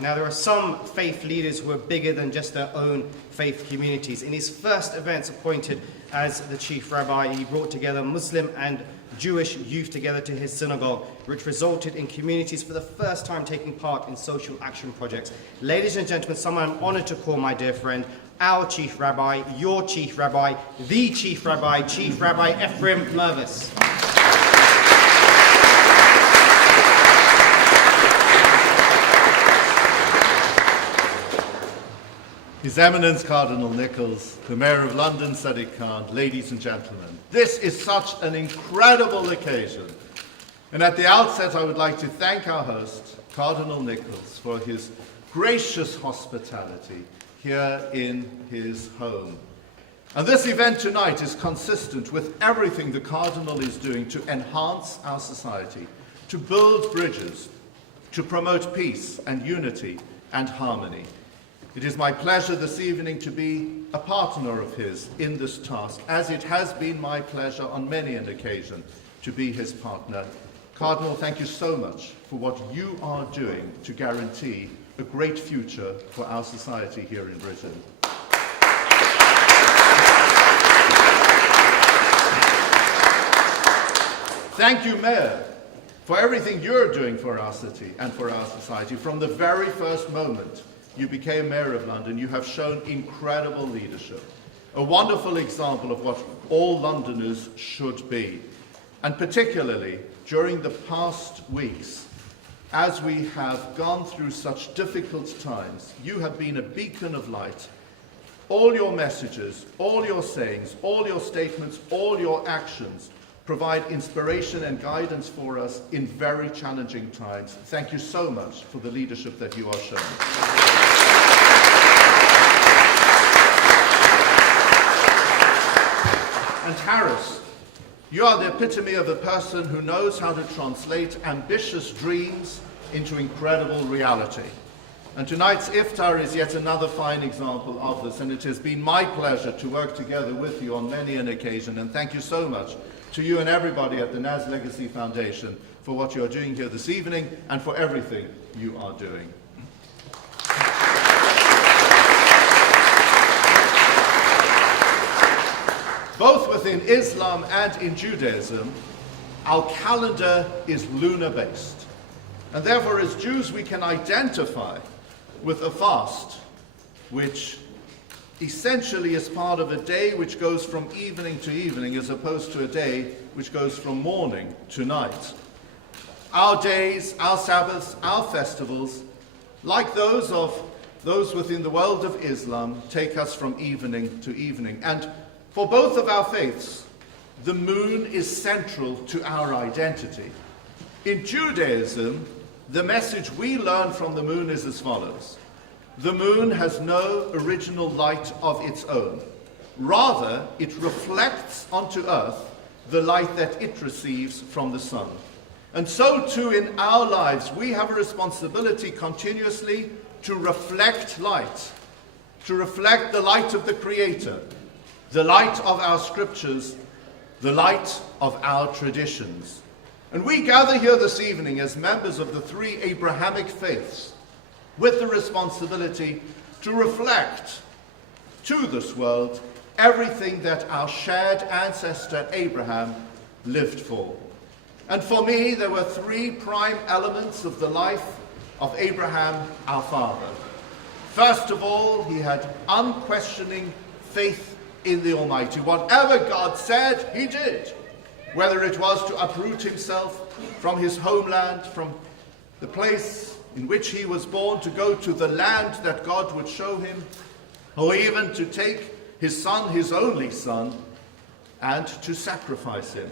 Now, there are some faith leaders who are bigger than just their own faith communities. In his first events appointed as the chief rabbi, he brought together Muslim and Jewish youth together to his synagogue, which resulted in communities for the first time taking part in social action projects. Ladies and gentlemen, someone I'm honored to call my dear friend, our chief rabbi, your chief rabbi, the chief rabbi, Chief Rabbi Ephraim Mervis. His Eminence Cardinal Nichols, the Mayor of London, Sadiq Khan, ladies and gentlemen, this is such an incredible occasion. And at the outset, I would like to thank our host, Cardinal Nichols, for his gracious hospitality here in his home. And this event tonight is consistent with everything the Cardinal is doing to enhance our society, to build bridges, to promote peace and unity and harmony. It is my pleasure this evening to be a partner of his in this task, as it has been my pleasure on many an occasion to be his partner. Cardinal, thank you so much for what you are doing to guarantee a great future for our society here in Britain. Thank you, Mayor, for everything you're doing for our city and for our society. From the very first moment you became Mayor of London, you have shown incredible leadership, a wonderful example of what all Londoners should be. And particularly during the past weeks, as we have gone through such difficult times, you have been a beacon of light. All your messages, all your sayings, all your statements, all your actions provide inspiration and guidance for us in very challenging times. Thank you so much for the leadership that you are showing. And Harris, you are the epitome of a person who knows how to translate ambitious dreams into incredible reality. And tonight's iftar is yet another fine example of this, and it has been my pleasure to work together with you on many an occasion. And thank you so much to you and everybody at the Naz Legacy Foundation for what you are doing here this evening and for everything you are doing. Both within Islam and in Judaism, our calendar is lunar-based. And therefore, as Jews, we can identify with a fast, which essentially is part of a day which goes from evening to evening, as opposed to a day which goes from morning to night. Our days, our Sabbaths, our festivals, like those within the world of Islam, take us from evening to evening. And for both of our faiths, the moon is central to our identity. In Judaism, the message we learn from the moon is as follows. The moon has no original light of its own. Rather, it reflects onto earth the light that it receives from the sun. And so too in our lives, we have a responsibility continuously to reflect light, to reflect the light of the Creator, the light of our scriptures, the light of our traditions. And we gather here this evening as members of the three Abrahamic faiths with the responsibility to reflect to this world everything that our shared ancestor Abraham lived for. And for me, there were three prime elements of the life of Abraham, our father. First of all, he had unquestioning faith in the Almighty. Whatever God said, he did. Whether it was to uproot himself from his homeland, from the place in which he was born, to go to the land that God would show him, or even to take his son, his only son, and to sacrifice him.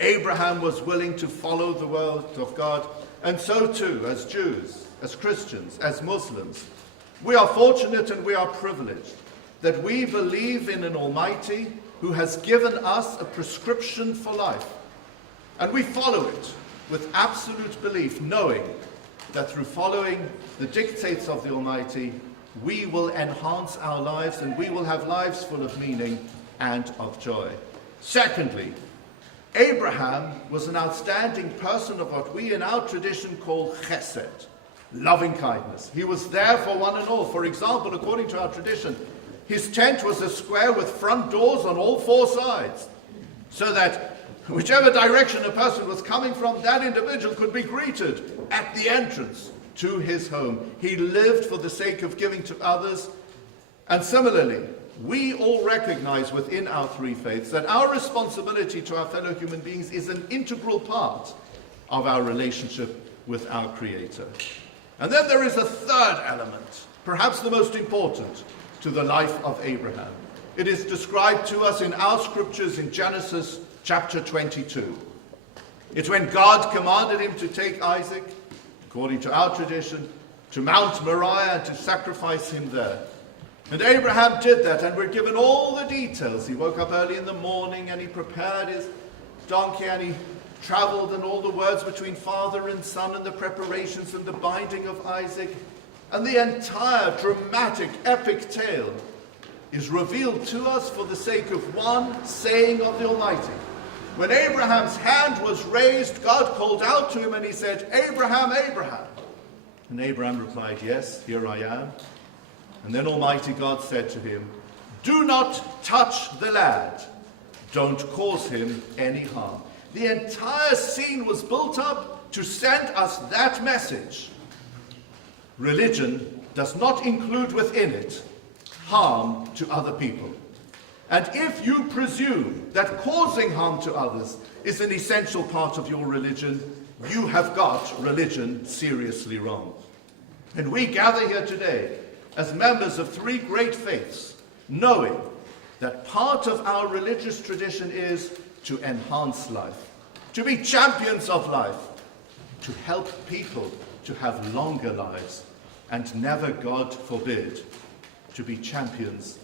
Abraham was willing to follow the word of God, and so too, as Jews, as Christians, as Muslims, we are fortunate and we are privileged that we believe in an Almighty who has given us a prescription for life. And we follow it with absolute belief, knowing that through following the dictates of the Almighty, we will enhance our lives and we will have lives full of meaning and of joy. Secondly, Abraham was an outstanding person of what we in our tradition call chesed. loving kindness. He was there for one and all. For example, according to our tradition, his tent was a square with front doors on all four sides, so that whichever direction a person was coming from, that individual could be greeted at the entrance to his home. He lived for the sake of giving to others. And similarly, we all recognize within our three faiths that our responsibility to our fellow human beings is an integral part of our relationship with our Creator. And then there is a third element, perhaps the most important, to the life of Abraham. It is described to us in our scriptures in Genesis chapter 22. It's when God commanded him to take Isaac, according to our tradition, to Mount Moriah and to sacrifice him there. And Abraham did that, and we're given all the details. He woke up early in the morning and he prepared his donkey and he traveled, and all the words between father and son and the preparations and the binding of Isaac. And the entire dramatic, epic tale is revealed to us for the sake of one saying of the Almighty. When Abraham's hand was raised, God called out to him and he said, "Abraham, Abraham." And Abraham replied, "Yes, here I am." And then Almighty God said to him, "Do not touch the lad. Don't cause him any harm." The entire scene was built up to send us that message. Religion does not include within it harm to other people. And if you presume that causing harm to others is an essential part of your religion, you have got religion seriously wrong. And we gather here today as members of three great faiths, knowing that part of our religious tradition is to enhance life, to be champions of life, to help people to have longer lives, and never, God forbid, to be champions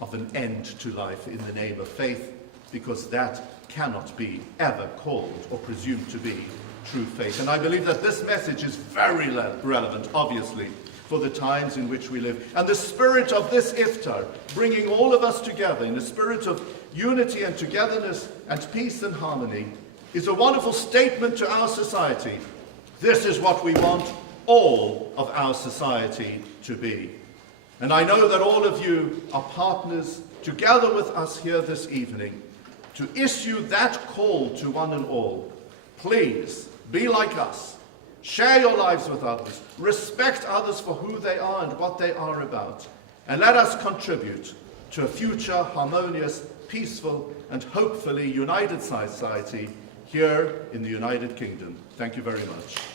of an end to life in the name of faith, because that cannot be ever called or presumed to be true faith. And I believe that this message is very relevant, obviously, for the times in which we live. And the spirit of this iftar, bringing all of us together in a spirit of unity and togetherness and peace and harmony, is a wonderful statement to our society. This is what we want all of our society to be. And I know that all of you are partners together with us here this evening to issue that call to one and all. Please be like us. Share your lives with others. Respect others for who they are and what they are about. And let us contribute to a future harmonious, peaceful, and hopefully united society here in the United Kingdom. Thank you very much.